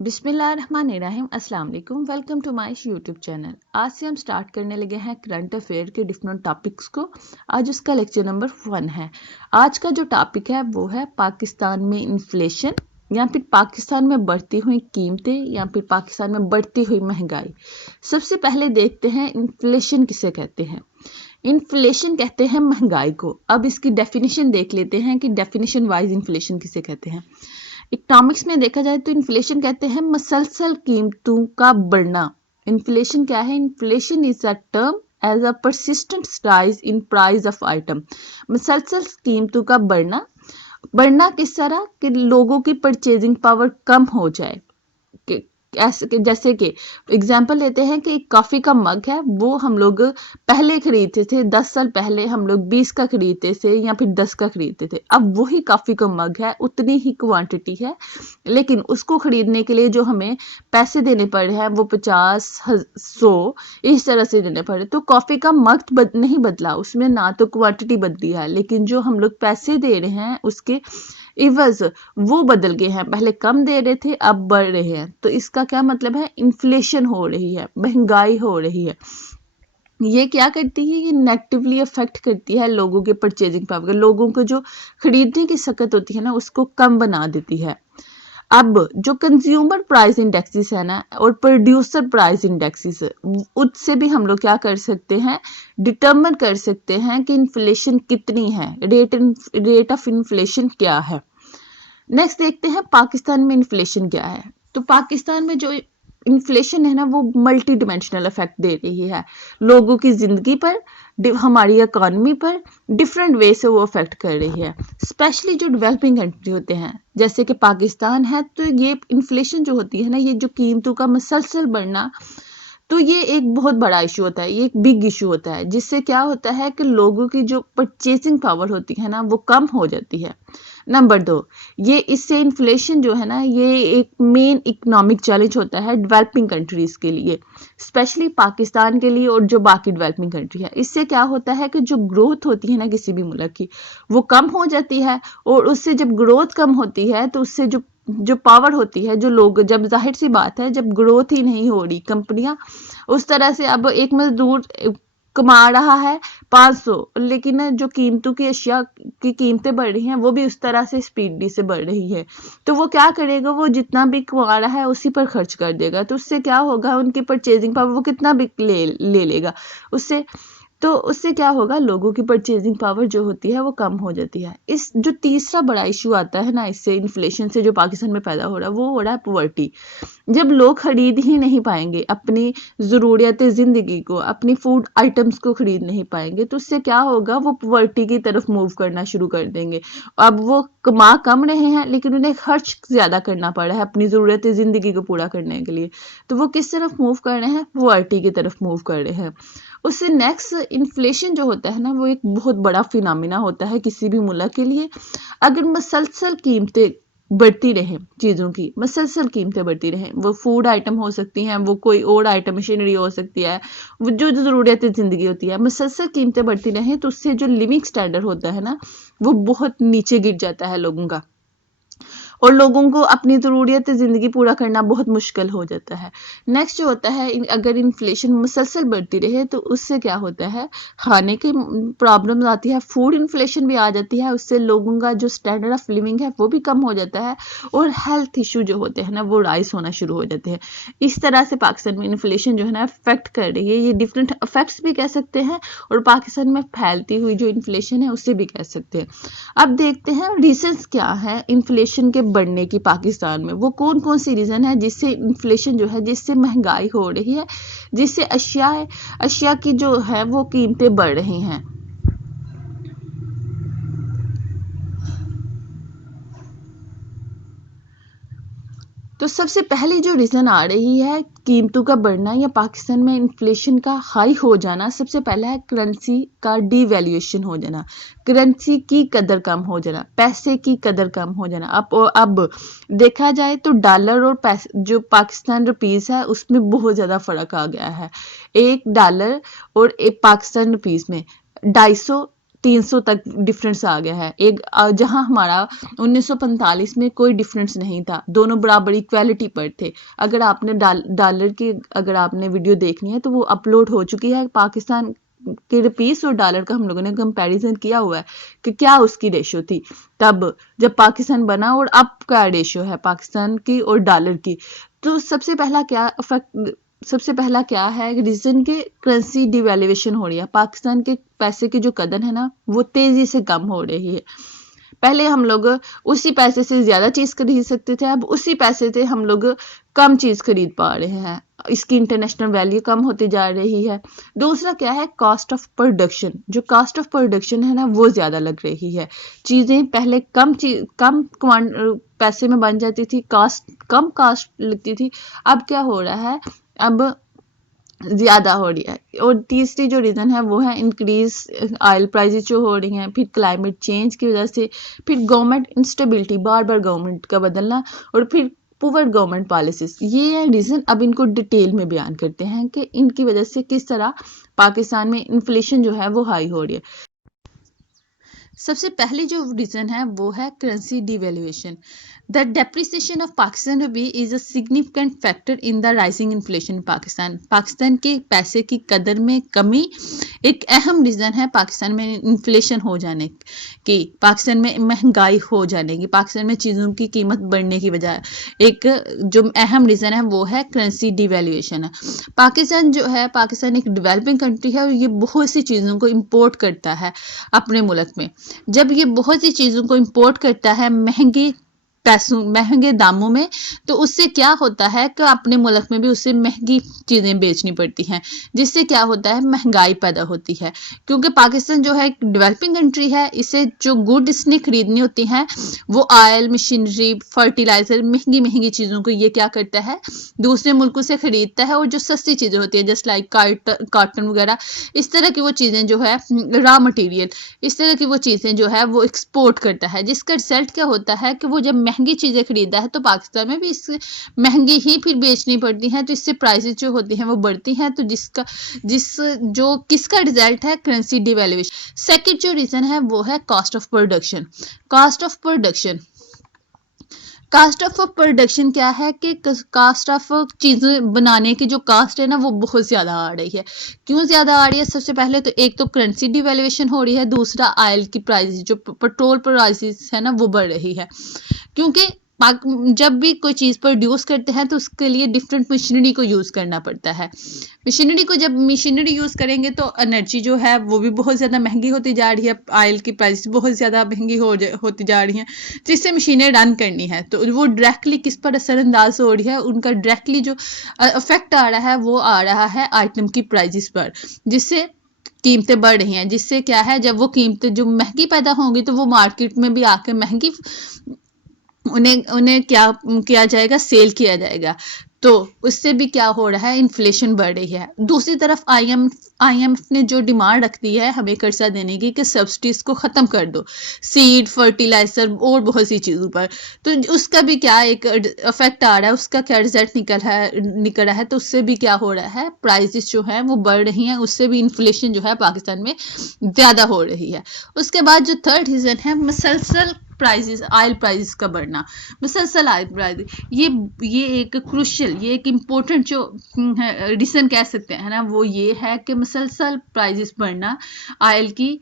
बिस्मिल्लाहिर्रहमानिर्रहीम अस्सलाम वालेकुम। Welcome to my YouTube channel. आज से हम स्टार्ट करने लगे हैं करंट अफेयर के डिफरेंट टॉपिक्स को। आज उसका लेक्चर नंबर 1 है। आज का जो टॉपिक है वो है पाकिस्तान में इन्फ्लेशन या फिर पाकिस्तान में बढ़ती हुई कीमतें या फिर पाकिस्तान में बढ़ती हुई महंगाई। सबसे पहले देखते हैं इन्फ्लेशन किसे कहते हैं। इन्फ्लेशन कहते हैं महंगाई को। अब इसकी डेफिनेशन देख लेते हैं कि डेफिनेशन वाइज इन्फ्लेशन किसे कहते हैं। इकोनॉमिक्स में देखा जाए तो इन्फ्लेशन कहते हैं मसलसल कीमतों का बढ़ना। इन्फ्लेशन क्या है? Inflation is a term as a persistent rise in price of item. मसलसल कीमतों का बढ़ना। बढ़ना किस तरह कि लोगों की परचेजिंग पावर कम हो जाए। जैसे कि एग्जाम्पल लेते हैं कि एक कॉफी का मग है, वो हम लोग पहले खरीदते थे 10 साल पहले हम लोग 20 का खरीदते थे या फिर 10 का खरीदते थे। अब वही कॉफी का मग है, उतनी ही क्वांटिटी है, लेकिन उसको खरीदने के लिए जो हमें पैसे देने पड़े हैं वो 50 100 इस तरह से देने पड़े। तो कॉफी का मग नहीं बदला, उसमें ना तो क्वांटिटी बदली है, लेकिन जो हम लोग पैसे दे रहे हैं उसके इवज वो बदल गए हैं। पहले कम दे रहे थे, अब बढ़ रहे हैं। तो इसका क्या मतलब है? इन्फ्लेशन हो रही है, महंगाई हो रही है। ये क्या करती है? ये नेगेटिवली अफेक्ट करती है लोगों के परचेजिंग पावर। लोगों को जो खरीदने की सकत होती है ना, उसको कम बना देती है। अब जो कंज्यूमर प्राइस इंडेक्सेस है ना और प्रोड्यूसर प्राइस इंडेक्सेस, उससे भी हम लोग क्या कर सकते हैं? डिटर्मिन कर सकते हैं कि इन्फ्लेशन कितनी है, रेट ऑफ इन्फ्लेशन क्या है। नेक्स्ट देखते हैं पाकिस्तान में इन्फ्लेशन क्या है। तो पाकिस्तान में जो इन्फ्लेशन है ना वो मल्टी डिमेंशनल इफेक्ट दे रही है लोगों की जिंदगी पर, हमारी इकोनॉमी पर डिफरेंट वे से वो अफेक्ट कर रही है। स्पेशली जो डेवलपिंग कंट्री होते हैं जैसे कि पाकिस्तान है, तो ये इन्फ्लेशन जो होती है ना, ये जो कीमतों का मसलसल बढ़ना, तो ये एक बहुत बड़ा इशू होता है, ये एक बिग इशू होता है, जिससे क्या होता है कि लोगों की जो परचेसिंग पावर होती है ना वो कम हो जाती है। नंबर 2, ये इससे इन्फ्लेशन जो है ना ये एक मेन इकोनॉमिक चैलेंज होता है डेवलपिंग कंट्रीज के लिए, स्पेशली पाकिस्तान के लिए और जो बाकी डेवलपिंग कंट्री है। इससे क्या होता है कि जो ग्रोथ होती है ना किसी भी मुल्क की, वो कम हो जाती है, और उससे जब ग्रोथ कम होती है तो उससे जो जो पावर होती है, जो लोग, जब जाहिर सी बात है जब ग्रोथ ही नहीं हो रही, कंपनियां उस तरह से, अब एक मजदूर कमा रहा है 500, लेकिन जो कीमतों की अशिया की कीमतें बढ़ रही हैं वो भी उस तरह से स्पीडी से बढ़ रही है, तो वो क्या करेगा? वो जितना भी कमा रहा है उसी पर खर्च कर देगा। तो उससे क्या होगा? उनकी परचेजिंग पावर, वो कितना भी ले लेगा उससे, तो उससे क्या होगा? लोगों की परचेजिंग पावर जो होती है वो कम हो जाती है। इस जो तीसरा बड़ा इशू आता है ना इससे, इन्फ्लेशन से, जो पाकिस्तान में पैदा हो रहा है, वो हो रहा है पॉवर्टी। जब लोग खरीद ही नहीं पाएंगे अपनी ज़रूरियत ज़िंदगी को, अपनी फूड आइटम्स को खरीद नहीं पाएंगे, तो उससे क्या होगा? वो पॉवर्टी की तरफ मूव करना शुरू कर देंगे। अब वो कमा कम रहे हैं लेकिन उन्हें खर्च ज़्यादा करना पड़ रहा है अपनी ज़रूरत ज़िंदगी को पूरा करने के लिए, तो वो किस तरफ मूव कर रहे हैं? पॉवर्टी की तरफ मूव कर रहे हैं। उससे नेक्स्ट, इन्फ्लेशन जो होता है ना वो एक बहुत बड़ा फिनोमिना होता है किसी भी मुल्क के लिए। अगर मसलसल कीमतें बढ़ती रहें, चीज़ों की मसलसल कीमतें बढ़ती रहें, वो फूड आइटम हो सकती हैं, वो कोई और आइटम मशीनरी हो सकती है, वो जो ज़रूरियत ज़िंदगी होती है, मसलसल कीमतें बढ़ती रहें, तो उससे जो लिविंग स्टैंडर्ड होता है ना वो बहुत नीचे गिर जाता है लोगों का, और लोगों को अपनी ज़रूरियत ज़िंदगी पूरा करना बहुत मुश्किल हो जाता है। नेक्स्ट जो होता है, अगर इन्फ्लेशन मुसलसल बढ़ती रहे तो उससे क्या होता है? खाने की प्रॉब्लम्स आती है, फूड इन्फ्लेशन भी आ जाती है, उससे लोगों का जो स्टैंडर्ड ऑफ लिविंग है वो भी कम हो जाता है, और हेल्थ इशू जो होते हैं ना वो राइज होना शुरू हो जाते हैं। इस तरह से पाकिस्तान में इन्फ्लेशन जो है ना अफेक्ट कर रही है। ये डिफरेंट अफेक्ट्स भी कह सकते हैं, और पाकिस्तान में फैलती हुई जो इन्फ्लेशन है उससे भी कह सकते हैं। अब देखते हैं रीजंस क्या है इन्फ्लेशन के बढ़ने की पाकिस्तान में। वो कौन कौन सी रीजन है जिससे इन्फ्लेशन जो है, जिससे महंगाई हो रही है, जिससे अशिया की जो है वो कीमतें बढ़ रही हैं। तो सबसे पहली जो रीज़न आ रही है कीमतों का बढ़ना या पाकिस्तान में इन्फ्लेशन का हाई हो जाना, सबसे पहला है करेंसी का डीवैल्यूएशन हो जाना, करेंसी की कदर कम हो जाना, पैसे की कदर कम हो जाना। अब देखा जाए तो डॉलर और पैसे, जो पाकिस्तान रुपीस है उसमें बहुत ज़्यादा फ़र्क आ गया है। एक डॉलर और एक पाकिस्तान रुपीस में 250 300 तक डिफरेंस आ गया है। एक जहां हमारा 1945 में कोई डिफरेंस नहीं था, दोनों बराबर इक्वालिटी पर थे। अगर आपने डॉलर की अगर आपने वीडियो देखनी है तो वो अपलोड हो चुकी है। पाकिस्तान के रुपीस और डॉलर का हम लोगों ने कंपैरिजन किया हुआ है कि क्या उसकी रेशो थी तब जब पाकिस्तान बना और अब क्या रेशो है पाकिस्तान की और डॉलर की। तो सबसे पहला क्या है रीजन के करेंसी डिवैल्यूएशन हो रही है। पाकिस्तान के पैसे की जो कदर है ना वो तेजी से कम हो रही है। पहले हम लोग उसी पैसे से ज्यादा चीज खरीद सकते थे, अब उसी पैसे से हम लोग कम चीज खरीद पा रहे हैं। इसकी इंटरनेशनल वैल्यू कम होती जा रही है। दूसरा क्या है कॉस्ट ऑफ प्रोडक्शन। जो कॉस्ट ऑफ प्रोडक्शन है ना वो ज्यादा लग रही है। चीजें पहले पैसे में बन जाती थी, कम कॉस्ट लगती थी। अब क्या हो रहा है, अब ज्यादा हो रही है। और तीसरी जो रीजन है वो है इंक्रीज ऑयल प्राइसेस जो हो रही हैं, फिर क्लाइमेट चेंज की वजह से, फिर गवर्नमेंट इंस्टेबिलिटी, बार बार गवर्नमेंट का बदलना, और फिर पुअर गवर्नमेंट पॉलिसीज। ये है रीजन। अब इनको डिटेल में बयान करते हैं कि इनकी वजह से किस तरह पाकिस्तान में इन्फ्लेशन जो है वो हाई हो रही है। सबसे पहली जो रीजन है वो है currency devaluation. The depreciation of Pakistan rupee is a significant factor in the rising inflation in Pakistan. Pakistan के पैसे की कदर में कमी एक अहम रीजन है पाकिस्तान में इन्फ्लेशन हो जाने की, पाकिस्तान में महंगाई हो जाने की, पाकिस्तान में चीज़ों की कीमत बढ़ने की वजह। एक जो अहम रीजन है वो है करेंसी डिवैल्यूएशन है। पाकिस्तान जो है, पाकिस्तान एक डेवलपिंग कंट्री है और ये बहुत सी चीज़ों को इम्पोर्ट करता है अपने मुल्क में। जब ये बहुत सी चीज़ों को इम्पोर्ट करता है महंगे पैसों, महंगे दामों में, तो उससे क्या होता है कि अपने मुल्क में भी उससे महंगी चीज़ें बेचनी पड़ती हैं, जिससे क्या होता है महंगाई पैदा होती है। क्योंकि पाकिस्तान जो है एक डेवलपिंग कंट्री है, इसे जो गुड इसने खरीदनी होती हैं वो ऑयल, मशीनरी, फर्टिलाइजर, महंगी महंगी चीज़ों को ये क्या करता है दूसरे मुल्कों से खरीदता है। और जो सस्ती चीज़ें होती है जैसे लाइक कॉटन वगैरह, इस तरह की वो चीज़ें जो है रॉ मटेरियल, इस तरह की वो चीज़ें जो है वो एक्सपोर्ट करता है। जिसका रिजल्ट क्या होता है कि वो जब महंगी चीज़ें खरीदा है तो पाकिस्तान में भी इससे महंगी ही फिर बेचनी पड़ती हैं, तो इससे प्राइसेस जो होती हैं वो बढ़ती हैं। तो किसका रिजल्ट है करेंसी डिवैल्यूएशन। सेकंड जो रीजन है वो है cost of production. Cost of production क्या है कि कास्ट ऑफ चीज़ें बनाने की जो कास्ट है ना वो बहुत ज़्यादा आ रही है। क्यों ज़्यादा आ रही है? सबसे पहले तो एक तो करेंसी डिवैल्यूएशन हो रही है, दूसरा ऑयल की प्राइस, जो पेट्रोल प्राइसेस है ना वो बढ़ रही है। क्योंकि जब भी कोई चीज़ प्रोड्यूस करते हैं तो उसके लिए डिफरेंट मशीनरी को यूज़ करना पड़ता है। जब मशीनरी यूज़ करेंगे तो एनर्जी जो है वो भी बहुत ज़्यादा महंगी होती जा रही है, ऑयल की प्राइस बहुत ज़्यादा महंगी होती जा रही हैं, जिससे मशीनें रन करनी है तो वो डायरेक्टली किस पर असरअंदाज हो रही है, उनका डायरेक्टली जो इफेक्ट आ रहा है वो आ रहा है आइटम की प्राइजेस पर, जिससे कीमतें बढ़ रही हैं। जिससे क्या है जब वो कीमतें जो महंगी पैदा होंगी तो वो मार्केट में भी आकर महंगी उन्हें क्या किया जाएगा, सेल किया जाएगा। तो उससे भी क्या हो रहा है इन्फ्लेशन बढ़ रही है। दूसरी तरफ आईएमएफ ने जो डिमांड रखती है हमें कर्जा देने की कि सब्सिडीज को ख़त्म कर दो सीड, फर्टिलाइजर और बहुत सी चीज़ों पर, तो उसका भी क्या एक इफेक्ट आ रहा है, उसका क्या रिजल्ट निकल रहा है। तो उससे भी क्या हो रहा है प्राइसेस जो है वो बढ़ रही हैं, उससे भी इन्फ्लेशन जो है पाकिस्तान में ज़्यादा हो रही है। उसके बाद जो थर्ड रीज़न है मुसलसल प्राइसेस, ऑयल प्राइसेस का बढ़ना। मुसलसल ऑयल प्राइस, ये एक क्रूशियल, ये एक इम्पोर्टेंट जो रीज़न कह सकते हैं ना वो ये है कि मुसलसल प्राइसेस बढ़ना ऑयल की,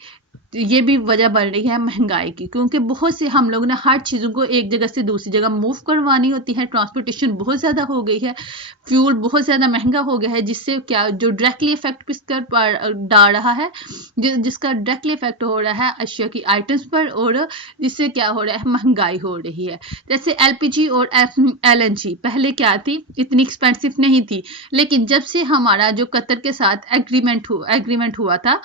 ये भी वजह बढ़ रही है महंगाई की। क्योंकि बहुत से हम लोग ने हर चीज़ों को एक जगह से दूसरी जगह मूव करवानी होती है, ट्रांसपोर्टेशन बहुत ज़्यादा हो गई है, फ्यूल बहुत ज़्यादा महंगा हो गया है, जिससे क्या जो डायरेक्टली इफेक्ट किस पर डाल रहा है, जिसका डायरेक्टली इफेक्ट हो रहा है अशिया की आइटम्स पर, और जिससे क्या हो रहा है महंगाई हो रही है। जैसे एलपीजी और एलएनजी पहले क्या थी, इतनी एक्सपेंसिव नहीं थी, लेकिन जब से हमारा जो कतर के साथ एग्रीमेंट हुआ था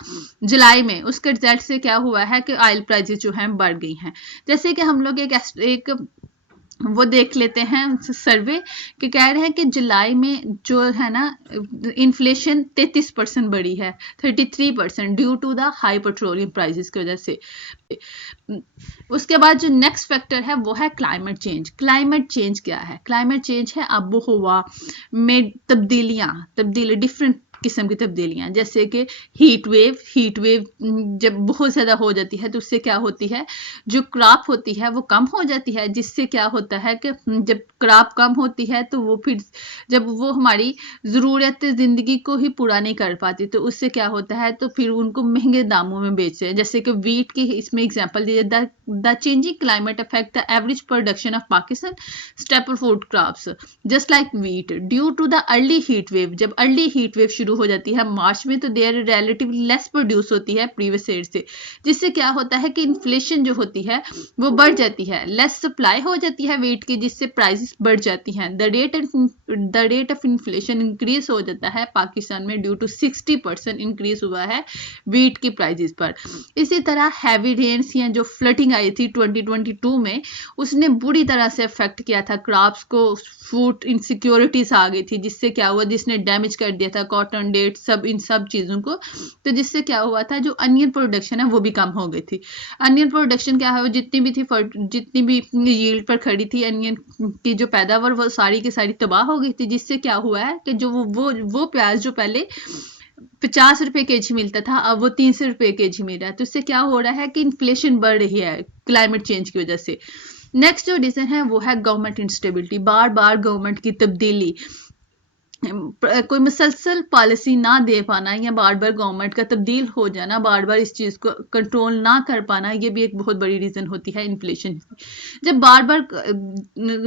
जुलाई में, उसके रिजल्ट से क्या हुआ है कि ऑयल प्राइसेस जो हैं बढ़ गई हैं। जैसे कि हम लोग एक वो देख लेते हैं सर्वे कि कह रहे हैं कि जुलाई में जो है ना इन्फ्लेशन 33% बढ़ी है, 33% due to the high petroleum prices की वजह से। उसके बाद जो नेक्स्ट फैक्टर है वो है क्लाइमेट चेंज। क्लाइमेट चेंज क्या है? क्लाइमेट चेंज है आबोहवा में तब्दीली, डिफरेंट किस्म की तब्दीलियां, जैसे कि हीट वेव जब बहुत ज़्यादा हो जाती है तो उससे क्या होती है, जो क्रॉप होती है वो कम हो जाती है, जिससे क्या होता है कि जब क्रॉप कम होती है तो वो फिर जब वो हमारी ज़रूरत ज़िंदगी को ही पूरा नहीं कर पाती तो उससे क्या होता है, तो फिर उनको महंगे दामों में बेचते हैं। जैसे कि वीट की इसमें एग्जांपल दिए, the changing climate affect the average production of Pakistan staple food crops just like wheat due to the early heat wave. जब अर्ली हीट वेव शुरू हो जाती है मार्च में तो देयर रिलेटिवली लेस प्रोड्यूस होती है प्रीवियस ईयर से, जिससे क्या होता है कि इन्फ्लेशन जो होती है वो बढ़ जाती है, लेस सप्लाई हो जाती है वीट की, जिससे प्राइसेस बढ़ जाती हैं। The rate of inflation increase हो जाता है पाकिस्तान में ड्यू टू 60% इंक्रीज हुआ है वीट की प्राइसेस पर। इसी तरह हैवी रेन्स या जो फ्लडिंग आई थी 2022 में, उसने बुरी तरह से अफेक्ट किया था क्रॉप्स को, फूड इनसिक्योरिटीज आ गई थी, जिससे क्या हुआ, जिसने डैमेज कर दिया था कॉटन, डेट, सब इन सब चीज़ों को। तो जिससे क्या हुआ था, जो अनियन प्रोडक्शन है वो भी कम हो गई थी। अनियन प्रोडक्शन क्या है, वो जितनी भी थी, जितनी भी यील्ड पर खड़ी थी अनियन की जो पैदावार, वो सारी की सारी तबाह हो गई थी। जिससे क्या हुआ है कि जो वो प्याज जो पहले 50 रुपए केजी मिलता था अब वो 300 रुपए केजी मिल रहा है। तो इससे क्या हो रहा है कि इन्फ्लेशन बढ़ रही है क्लाइमेट चेंज की वजह से। नेक्स्ट जो रीजन है वो है गवर्नमेंट इंस्टेबिलिटी, बार बार गवर्नमेंट की तब्दीली, कोई मुसलसल पॉलिसी ना दे पाना या बार बार गवर्नमेंट का तब्दील हो जाना, बार बार इस चीज़ को कंट्रोल ना कर पाना, ये भी एक बहुत बड़ी रीज़न होती है इन्फ्लेशन। जब बार बार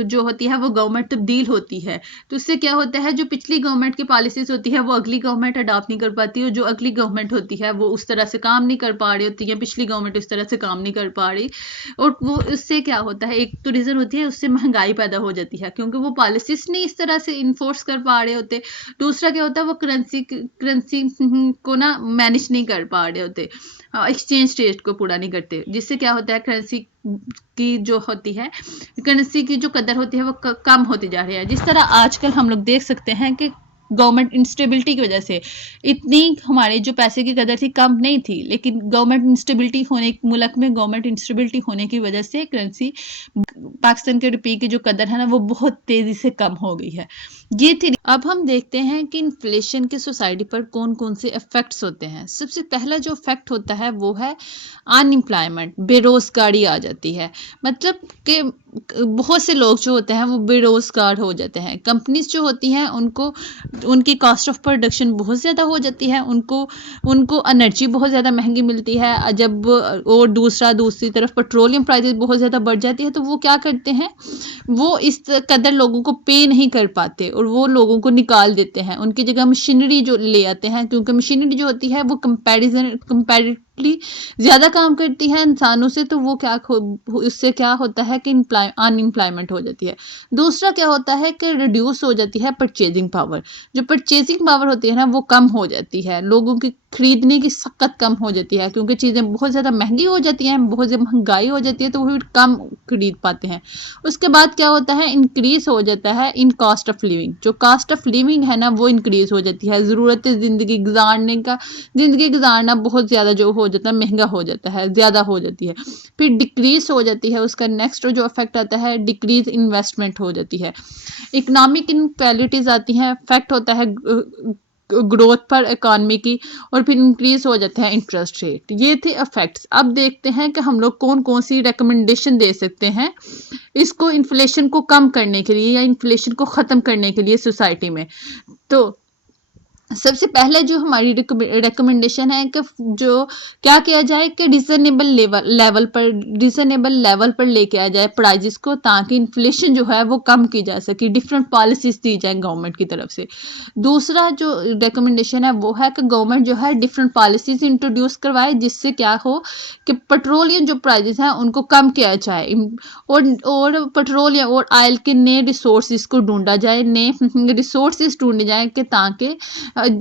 जो होती है वो गवर्नमेंट तब्दील होती है तो उससे क्या होता है, जो पिछली गवर्नमेंट की पॉलिसीज होती है वो अगली गवर्नमेंट अडॉप्ट नहीं कर पाती, और जो अगली गवर्नमेंट होती है वो उस तरह से काम नहीं कर पा रही होती है, पिछली गवर्नमेंट उस तरह से काम नहीं कर पा रही। और वो उससे क्या होता है, एक तो रीज़न होती है उससे महंगाई पैदा हो जाती है क्योंकि वो पॉलिसीज नहीं इस तरह से इन्फोर्स कर पा रहे होते। दूसरा क्या होता है, वो करेंसी को ना मैनेज नहीं कर पा रहे होते, एक्सचेंज रेट को पूरा नहीं करते, जिससे क्या होता है करेंसी की जो होती है, करेंसी की जो कदर होती है वो कम होती जा रही है। जिस तरह आजकल हम लोग देख सकते हैं कि गवर्नमेंट इंस्टेबिलिटी की वजह से इतनी हमारे जो पैसे की कदर थी कम नहीं थी, लेकिन गवर्नमेंट इंस्टेबिलिटी होने, मुल्क में गवर्नमेंट इंस्टेबिलिटी होने की वजह से करेंसी, पाकिस्तान के रुपये की जो कदर है ना वो बहुत तेजी से कम हो गई है। ये थी। अब हम देखते हैं कि इन्फ्लेशन के सोसाइटी पर कौन कौन से इफेक्ट्स होते हैं। सबसे पहला जो इफेक्ट होता है वो है अनएम्प्लॉयमेंट, बेरोजगारी आ जाती है। मतलब कि बहुत से लोग जो होते हैं वो बेरोजगार हो जाते हैं। कंपनीज जो होती हैं उनको उनकी कॉस्ट ऑफ प्रोडक्शन बहुत ज़्यादा हो जाती है, उनको एनर्जी बहुत ज़्यादा महंगी मिलती है। जब और दूसरी तरफ पेट्रोलियम प्राइसेस बहुत ज़्यादा बढ़ जाती है तो वो क्या करते हैं, वो इस कदर लोगों को पे नहीं कर पाते और वो लोगों को निकाल देते हैं, उनकी जगह मशीनरी जो ले आते हैं, क्योंकि मशीनरी जो होती है वो कंपैरेटिवली ज़्यादा काम करती है इंसानों से, तो वो उससे क्या होता है कि अनएम्प्लॉयमेंट हो जाती है। दूसरा क्या होता है कि रिड्यूस हो जाती है परचेजिंग पावर। जो परचेजिंग पावर होती है ना वो कम हो जाती है, लोगों की खरीदने की सकत कम हो जाती है, क्योंकि चीज़ें बहुत ज़्यादा महंगी हो जाती हैं, बहुत ज़्यादा महंगाई हो जाती है तो वो फिर कम खरीद पाते हैं। उसके बाद क्या होता है, इंक्रीज हो जाता है इन कॉस्ट ऑफ लिविंग। जो कॉस्ट ऑफ लिविंग है ना वो इंक्रीज हो जाती है, ज़रूरत ज़िंदगी गुजारना बहुत ज़्यादा जो हो जाता है, महंगा हो जाता है, ज़्यादा हो जाती है। फिर डिक्रीज हो जाती है, उसका नेक्स्ट जो इफेक्ट आता है डिक्रीज इन्वेस्टमेंट हो जाती है, इकोनॉमिक इनक्वालिटीज आती हैं, इफेक्ट होता है ग्रोथ पर इकॉनमी की, और फिर इंक्रीज हो जाता है इंटरेस्ट रेट। ये थे इफेक्ट्स। अब देखते हैं कि हम लोग कौन कौन सी रिकमेंडेशन दे सकते हैं इसको इन्फ्लेशन को कम करने के लिए या इन्फ्लेशन को ख़त्म करने के लिए सोसाइटी में। तो सबसे पहले जो हमारी रिकमेंडेशन है कि जो क्या किया जाए कि रिजनेबल लेवल पर लेके आ जाए प्राइजेस को, ताकि इन्फ्लेशन जो है वो कम की जा सके, डिफरेंट पॉलिसीज दी जाए गवर्नमेंट की तरफ से। दूसरा जो रिकमेंडेशन है वो है कि गवर्नमेंट जो है डिफरेंट पॉलिसीज इंट्रोड्यूस करवाए, जिससे क्या हो कि पेट्रोलियम जो प्राइजेस हैं उनको कम किया जाए, और पेट्रोलियम और ऑयल के नए रिसोर्सेज को ढूंढा जाए, नए रिसोर्सेज ढूंढे जाए कि ताकि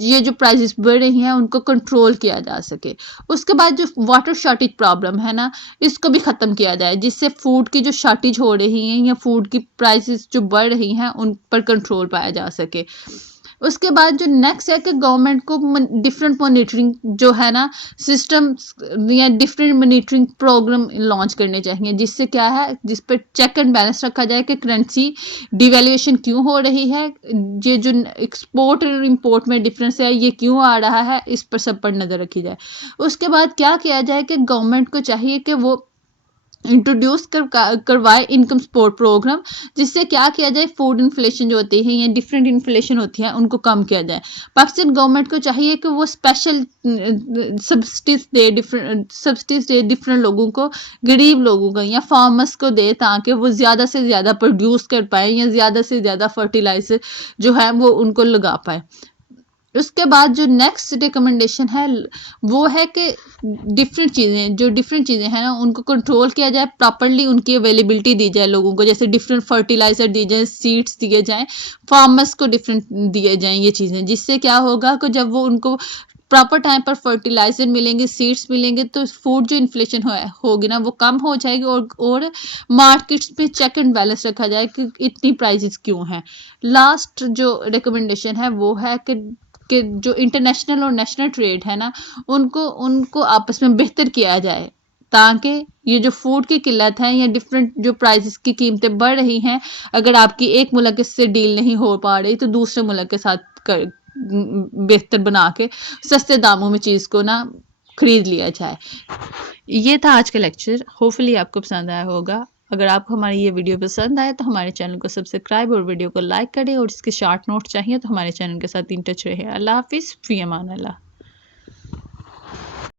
ये जो प्राइसेस बढ़ रही हैं उनको कंट्रोल किया जा सके। उसके बाद जो वाटर शॉर्टेज प्रॉब्लम है ना इसको भी ख़त्म किया जाए, जिससे फूड की जो शॉर्टेज हो रही है या फूड की प्राइसेस जो बढ़ रही हैं उन पर कंट्रोल पाया जा सके। उसके बाद जो नेक्स्ट है कि गवर्नमेंट को डिफरेंट मॉनिटरिंग जो है ना सिस्टम या डिफरेंट मॉनिटरिंग प्रोग्राम लॉन्च करने चाहिए, जिससे क्या है, जिस पर चेक एंड बैलेंस रखा जाए कि करेंसी डिवैल्यूएशन क्यों हो रही है, ये जो एक्सपोर्ट और इंपोर्ट में डिफरेंस है ये क्यों आ रहा है, इस पर सब पर नज़र रखी जाए। उसके बाद क्या किया जाए कि गवर्नमेंट को चाहिए कि वो इंट्रोड्यूस करवाए इनकम सपोर्ट प्रोग्राम, जिससे क्या किया जाए, फूड इन्फ्लेशन जो होती है या डिफरेंट इन्फ्लेशन होती है उनको कम किया जाए। पाकिस्तान गवर्नमेंट को चाहिए कि वो स्पेशल सब्सिडीज दे डिफरेंट लोगों को, गरीब लोगों को या फार्मर्स को दे, ताकि वो ज़्यादा से ज़्यादा प्रोड्यूस कर पाए या ज़्यादा से ज़्यादा फर्टिलाइजर जो है वो उनको लगा पाए। उसके बाद जो नेक्स्ट रिकमेंडेशन है वो है कि डिफरेंट चीज़ें हैं ना उनको कंट्रोल किया जाए, प्रॉपरली उनकी अवेलेबिलिटी दी जाए लोगों को, जैसे डिफरेंट फर्टिलाइजर दिए जाए, सीड्स दिए जाएं, फार्मर्स को डिफरेंट दिए जाएं ये चीज़ें, जिससे क्या होगा कि जब वो उनको प्रॉपर टाइम पर फर्टिलाइजर मिलेंगे, सीड्स मिलेंगे, तो फूड जो इन्फ्लेशन होगी ना वो कम हो जाएगी, और मार्केट्स में चेक एंड बैलेंस रखा जाए कि इतनी प्राइसेस क्यों हैं। लास्ट जो रिकमेंडेशन है वो है कि जो इंटरनेशनल और नेशनल ट्रेड है ना उनको उनको आपस में बेहतर किया जाए, ताकि ये जो फूड की किल्लत है या डिफरेंट जो प्राइसेस की कीमतें बढ़ रही हैं, अगर आपकी एक मुल्क इससे डील नहीं हो पा रही तो दूसरे मुल्क के साथ बेहतर बना के सस्ते दामों में चीज़ को ना खरीद लिया जाए। ये था आज का लेक्चर, होपफुली आपको पसंद आया होगा। अगर आपको हमारी ये वीडियो पसंद आए तो हमारे चैनल को सब्सक्राइब और वीडियो को लाइक करें, और इसके शॉर्ट नोट चाहिए तो हमारे चैनल के साथ इन टच रहे। अल्लाह हाफिज़, फ़ी अमान अल्लाह।